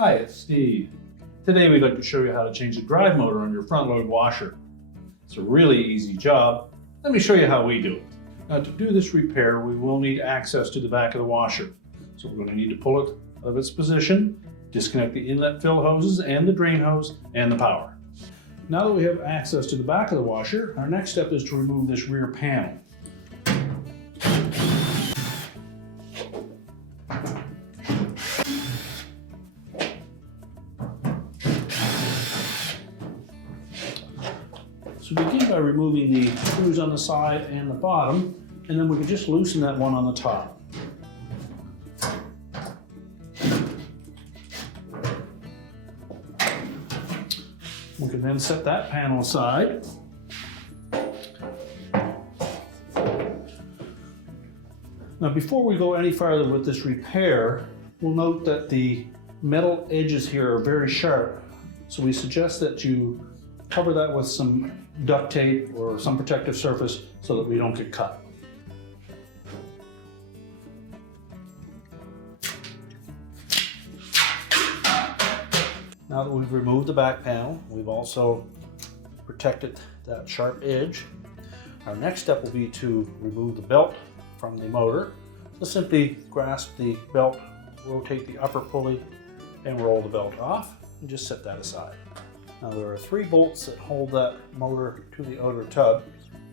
Hi, it's Steve. Today we'd like to show you how to change the drive motor on your front load washer. It's a really easy job. Let me show you how we do it. Now to do this repair, we will need access to the back of the washer. So we're going to need to pull it out of its position, disconnect the inlet fill hoses and the drain hose and the power. Now that we have access to the back of the washer, our next step is to remove this rear panel. So begin by removing the screws on the side and the bottom, and then we can just loosen that one on the top. We can then set that panel aside. Now before we go any farther with this repair, we'll note that the metal edges here are very sharp, so we suggest that you cover that with some duct tape or some protective surface so that we don't get cut. Now that we've removed the back panel, we've also protected that sharp edge. Our next step will be to remove the belt from the motor. So simply grasp the belt, rotate the upper pulley, and roll the belt off, and just set that aside. Now there are 3 bolts that hold that motor to the outer tub,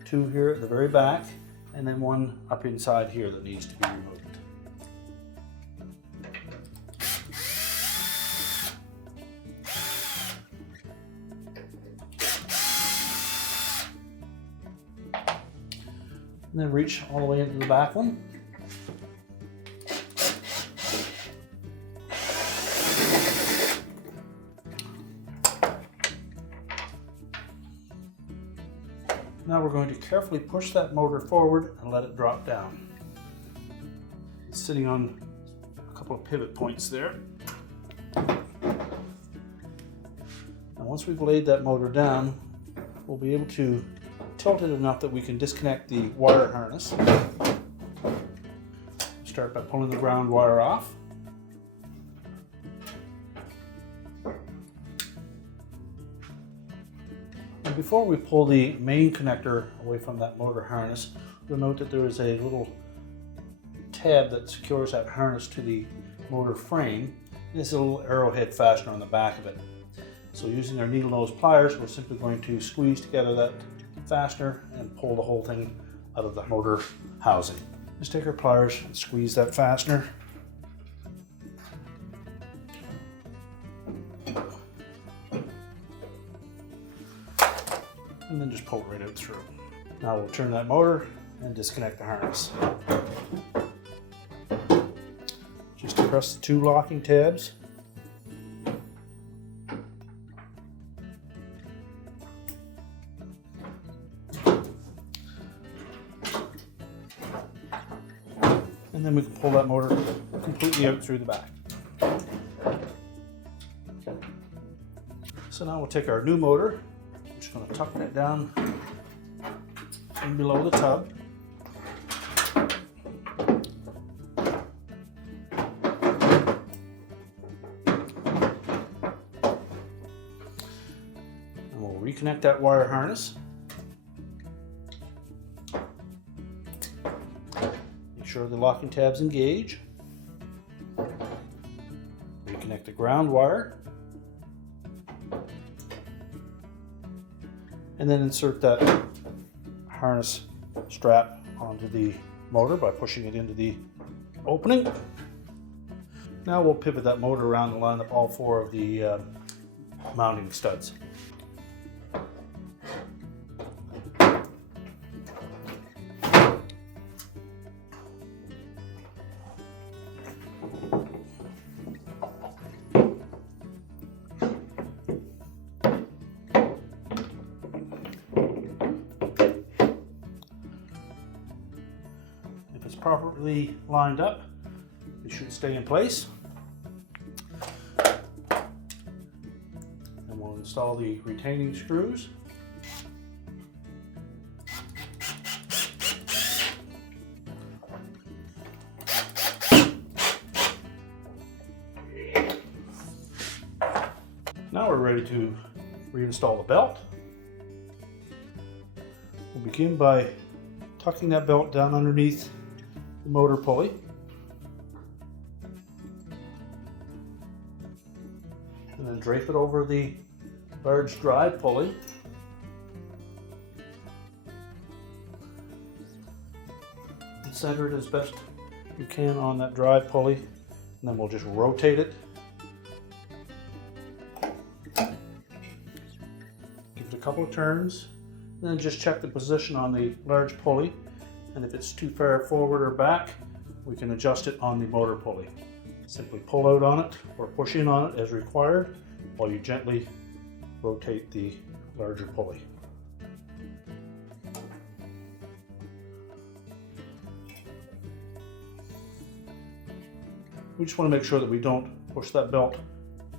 2 here at the very back, and then 1 up inside here that needs to be removed. And then reach all the way into the back one. Now we're going to carefully push that motor forward and let it drop down. It's sitting on a couple of pivot points there. Now once we've laid that motor down, we'll be able to tilt it enough that we can disconnect the wire harness. Start by pulling the ground wire off. And before we pull the main connector away from that motor harness, you'll note that there is a little tab that secures that harness to the motor frame. There's a little arrowhead fastener on the back of it. So using our needle nose pliers, we're simply going to squeeze together that fastener and pull the whole thing out of the motor housing. Just take our pliers and squeeze that fastener. And then just pull it right out through. Now we'll turn that motor and disconnect the harness. Just press the 2 locking tabs. And then we can pull that motor completely out through the back. So now we'll take our new motor. I'm just going to tuck that down in below the tub. And we'll reconnect that wire harness. Make sure the locking tabs engage. Reconnect the ground wire. And then insert that harness strap onto the motor by pushing it into the opening. Now we'll pivot that motor around and line up all 4 of the mounting studs. Properly lined up, it should stay in place. And we'll install the retaining screws. Now we're ready to reinstall the belt. We'll begin by tucking that belt down underneath the motor pulley. And then drape it over the large drive pulley. And center it as best you can on that drive pulley. And then we'll just rotate it. Give it a couple of turns. And then just check the position on the large pulley. And if it's too far forward or back, we can adjust it on the motor pulley. Simply pull out on it or push in on it as required while you gently rotate the larger pulley. We just want to make sure that we don't push that belt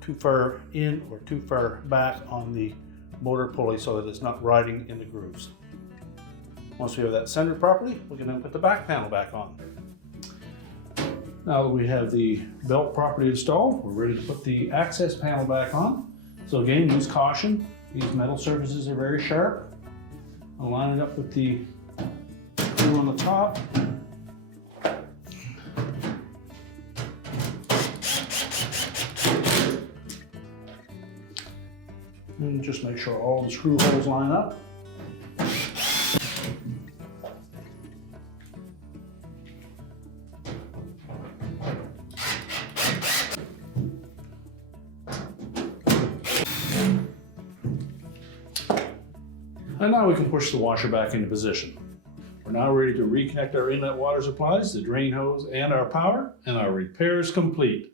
too far in or too far back on the motor pulley so that it's not riding in the grooves. Once we have that centered properly, we can then put the back panel back on. Now that we have the belt properly installed, we're ready to put the access panel back on. So again, use caution. These metal surfaces are very sharp. I'll line it up with the screw on the top. And just make sure all the screw holes line up. And now we can push the washer back into position. We're now ready to reconnect our inlet water supplies, the drain hose, and our power, and our repair is complete.